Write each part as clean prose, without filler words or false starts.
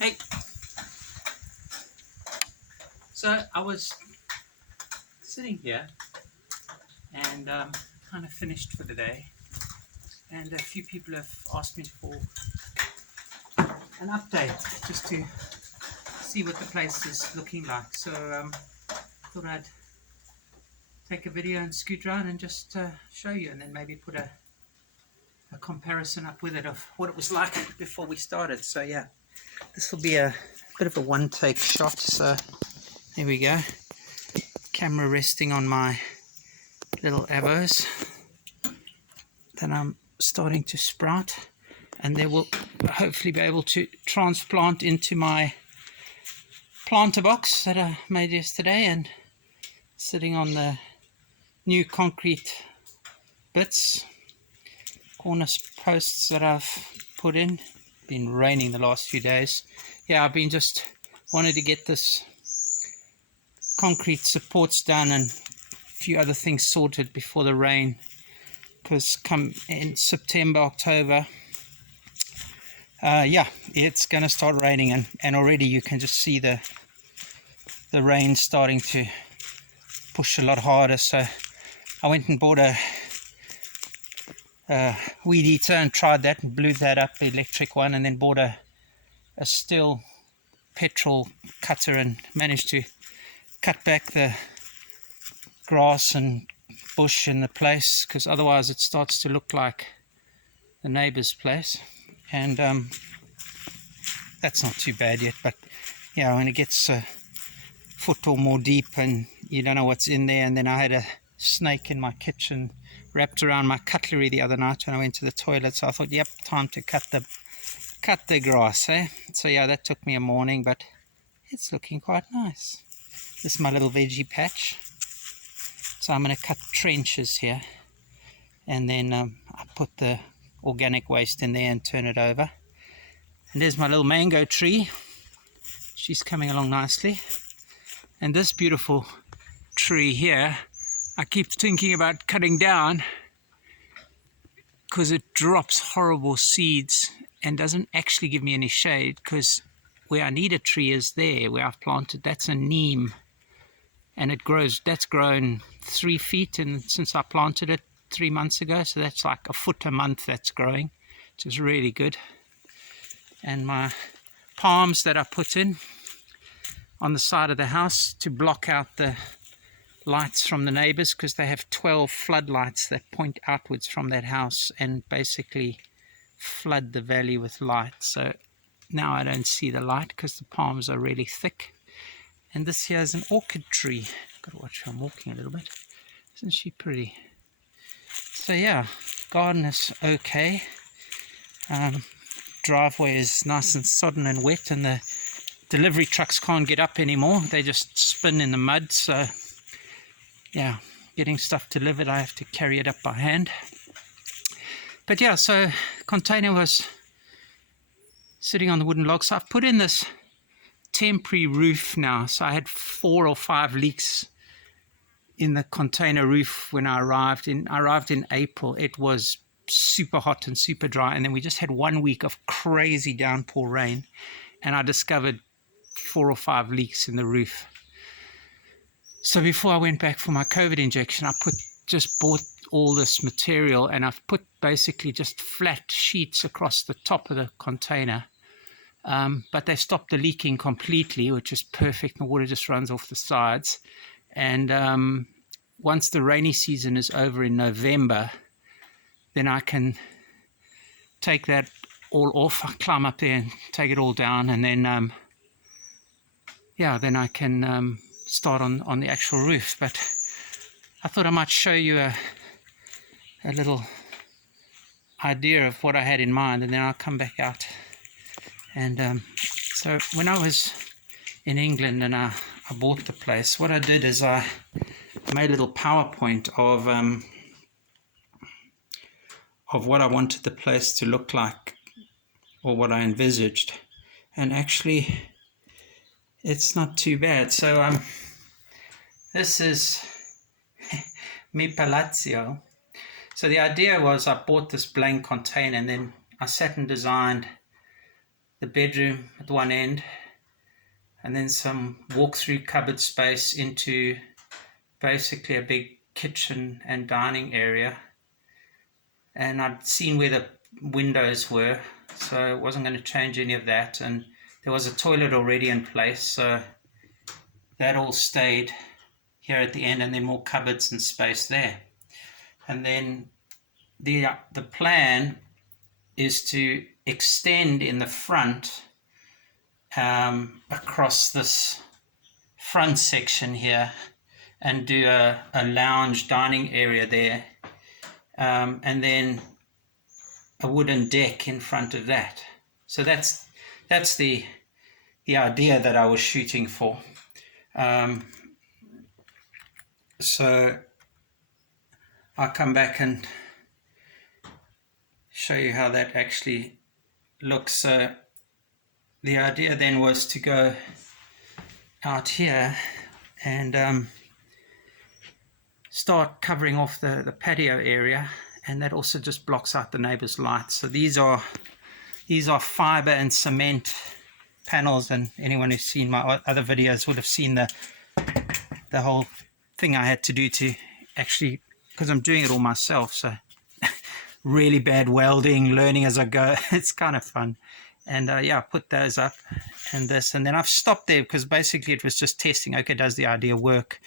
Hey, so I was sitting here and kind of finished for the day, and a few people have asked me for an update just to see what the place is looking like. So I thought I'd take a video and scoot around and just show you, and then maybe put a comparison up with it of what it was like before we started. So yeah, this will be a bit of a one-take shot. So here we go. Camera resting on my little avos that I'm starting to sprout, and they will hopefully be able to transplant into my planter box that I made yesterday, and sitting on the new concrete bits, corner posts that I've put in. Been raining the last few days. Yeah, I've been just wanted to get this concrete supports done and a few other things sorted before the rain, because come in September, October, yeah, it's going to start raining, and already you can just see the rain starting to push a lot harder. So I went and bought a weed eater and tried that and blew that up, the electric one, and then bought a steel petrol cutter and managed to cut back the grass and bush in the place, because otherwise it starts to look like the neighbor's place. And that's not too bad yet, but yeah, when it gets a foot or more deep and you don't know what's in there. And then I had a snake in my kitchen wrapped around my cutlery the other night when I went to the toilet, so I thought, yep, time to cut the grass, eh? So yeah, that took me a morning, but it's looking quite nice. This is my little veggie patch. So I'm going to cut trenches here, and then I put the organic waste in there and turn it over. And there's my little mango tree. She's coming along nicely. And this beautiful tree here, I keep thinking about cutting down because it drops horrible seeds and doesn't actually give me any shade, because where I need a tree is there where I've planted. That's a neem, and it grows. That's grown 3 feet since I planted it 3 months ago, so that's like a foot a month that's growing, which is really good. And my palms that I put in on the side of the house to block out the lights from the neighbors, because they have 12 floodlights that point outwards from that house and basically flood the valley with light. So now I don't see the light because the palms are really thick. And this here is an orchid tree. Gotta watch how I'm walking a little bit. Isn't she pretty? So yeah, garden is okay. Driveway is nice and sodden and wet, and the delivery trucks can't get up anymore. They just spin in the mud. So yeah, getting stuff delivered, I have to carry it up by hand. But yeah, so container was sitting on the wooden log. So I've put in this temporary roof now. So I had 4 or 5 leaks in the container roof when I arrived in April. It was super hot and super dry, and then we just had 1 week of crazy downpour rain, and I discovered 4 or 5 leaks in the roof. So before I went back for my COVID injection, I just bought all this material, and I've put basically just flat sheets across the top of the container. But they stopped the leaking completely, which is perfect. The water just runs off the sides. And once the rainy season is over in November, then I can take that all off. I climb up there and take it all down, and then yeah, then I can start on the actual roof. But I thought I might show you a little idea of what I had in mind, and then I'll come back out. And so when I was in England and I bought the place, what I did is I made a little PowerPoint of what I wanted the place to look like, or what I envisaged, and actually it's not too bad. So this is Mi Palazzo. So the idea was I bought this blank container, and then I sat and designed the bedroom at one end, and then some walk-through cupboard space into basically a big kitchen and dining area. And I'd seen where the windows were, so I wasn't going to change any of that. And there was a toilet already in place, so that all stayed here at the end, and then more cupboards and space there. And then the plan is to extend in the front across this front section here and do a lounge dining area there, and then a wooden deck in front of that. So that's the idea that I was shooting for. So I'll come back and show you how that actually looks. So the idea then was to go out here and start covering off the patio area, and that also just blocks out the neighbor's lights. So these are fiber and cement panels, and anyone who's seen my other videos would have seen the whole thing I had to do to actually, because I'm doing it all myself, so really bad welding, learning as I go. It's kind of fun. And yeah, I put those up and this, and then I've stopped there because basically it was just testing. Okay, does the idea work?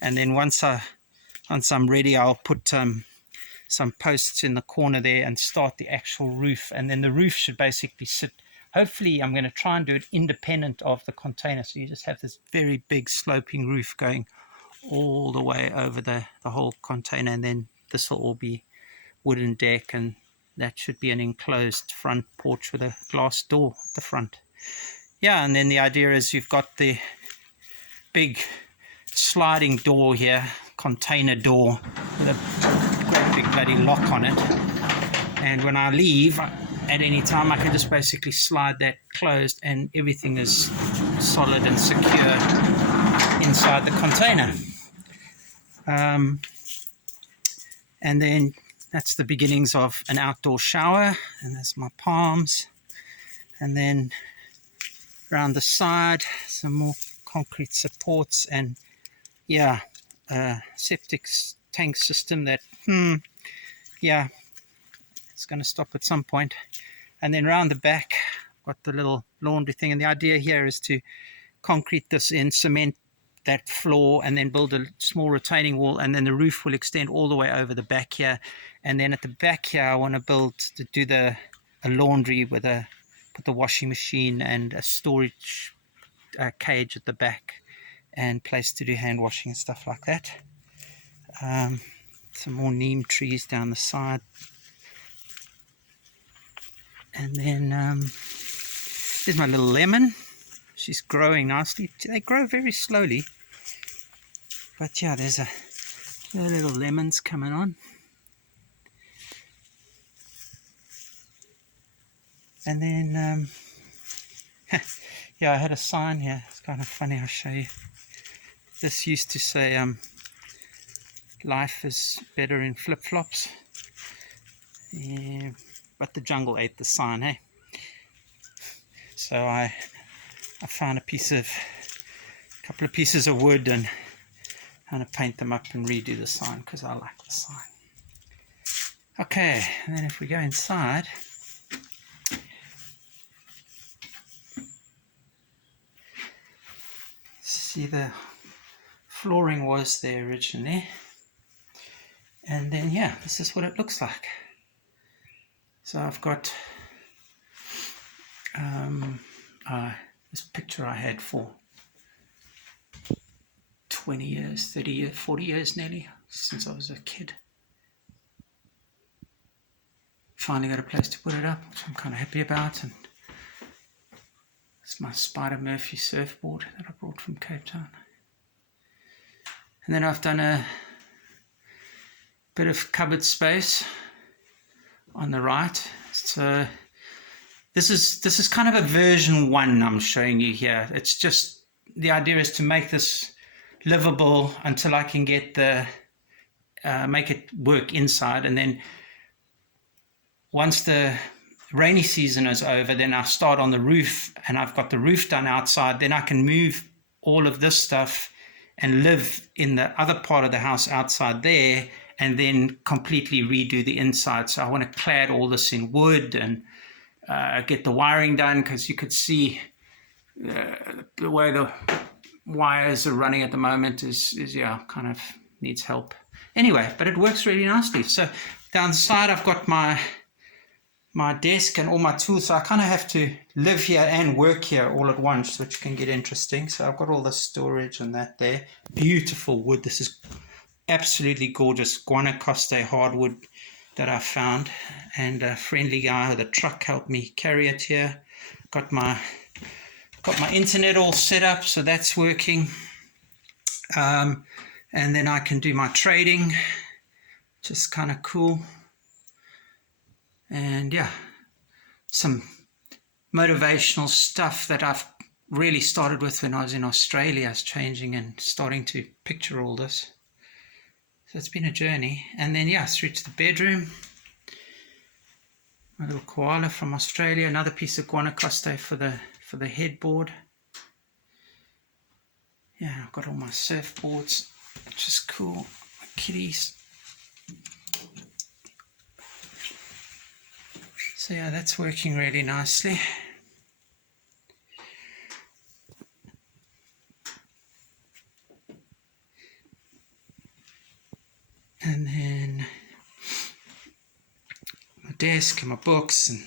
And then once I'm ready, I'll put some posts in the corner there and start the actual roof. And then the roof should basically sit, hopefully I'm going to try and do it independent of the container, so you just have this very big sloping roof going all the way over the whole container, and then this will all be wooden deck, and that should be an enclosed front porch with a glass door at the front. Yeah, and then the idea is you've got the big sliding door here, container door with a great big bloody lock on it, and when I leave at any time I can just basically slide that closed and everything is solid and secure inside the container. And then that's the beginnings of an outdoor shower, and there's my palms, and then around the side some more concrete supports, and yeah, septic tank system that yeah, it's going to stop at some point. And then around the back got the little laundry thing, and the idea here is to concrete this in, cement that floor, and then build a small retaining wall, and then the roof will extend all the way over the back here. And then at the back here I want to do a laundry with put the washing machine and a storage cage at the back, and place to do hand washing and stuff like that. Some more neem trees down the side, and then here's my little lemon. She's growing nicely. They grow very slowly, but yeah, there's little lemons coming on. And then yeah, I had a sign here. It's kind of funny. I'll show you. This used to say life is better in flip-flops, yeah, but the jungle ate the sign, hey? So I found a couple of pieces of wood and kind of paint them up and redo the sign because I like the sign. Okay, and then if we go inside, see the flooring was there originally, and then yeah, this is what it looks like. So I've got this picture I had for 20 years, 30 years, 40 years nearly, since I was a kid. Finally got a place to put it up, which I'm kind of happy about. And it's my Spider Murphy surfboard that I brought from Cape Town. And then I've done a bit of cupboard space on the right. So this is kind of a version 1 I'm showing you here. It's just, the idea is to make this livable until I can get make it work inside, and then once the rainy season is over, then I start on the roof and I've got the roof done outside, then I can move all of this stuff and live in the other part of the house outside there, and then completely redo the inside. So I want to clad all this in wood and get the wiring done, because you could see the way the wires are running at the moment is yeah, kind of needs help. Anyway, but it works really nicely. So down the side I've got my desk and all my tools, so I kind of have to live here and work here all at once, which can get interesting. So I've got all the storage and that there. Beautiful wood. This is absolutely gorgeous Guanacoste hardwood that I found, and a friendly guy with a truck helped me carry it here. Got my internet all set up, so that's working. And then I can do my trading, just kind of cool. And yeah, some motivational stuff that I've really started with when I was in Australia. I was changing and starting to picture all this. So it's been a journey. And then yeah, through to the bedroom. My little koala from Australia, another piece of Guanacoste for the headboard. Yeah, I've got all my surfboards, which is cool. My kitties. So yeah, that's working really nicely. And then my desk and my books, and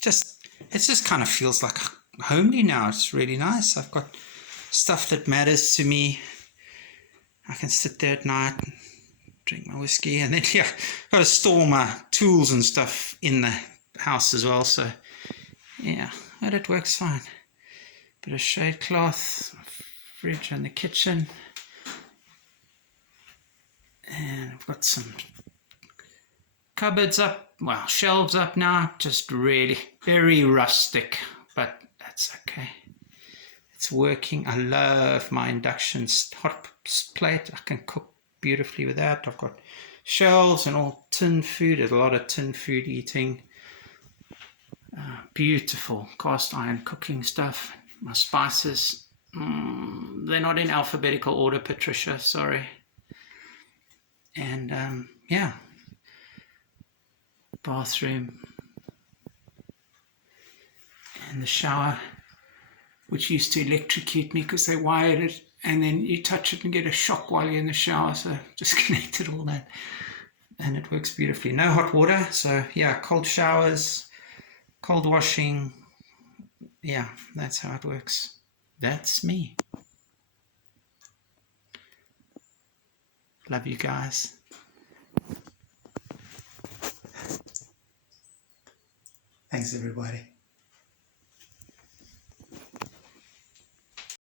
it just kind of feels like homely now. It's really nice. I've got stuff that matters to me. I can sit there at night and drink my whiskey, and then yeah, I've got to store my tools and stuff in the house as well. So yeah, but it works fine. Bit of shade cloth, fridge and the kitchen, and I've got some cupboards up, well, shelves up now, just really very rustic, but that's okay. It's working. I love my induction hot plate. I can cook beautifully with that. I've got shelves and all tin food. There's a lot of tin food eating. Beautiful cast iron cooking stuff. My spices, they're not in alphabetical order, Patricia, sorry. And yeah, bathroom and the shower, which used to electrocute me because they wired it, and then you touch it and get a shock while you're in the shower. So just connected all that, and it works beautifully. No hot water, so yeah, cold showers, cold washing. Yeah, that's how it works. That's me. Love you guys. Thanks, everybody.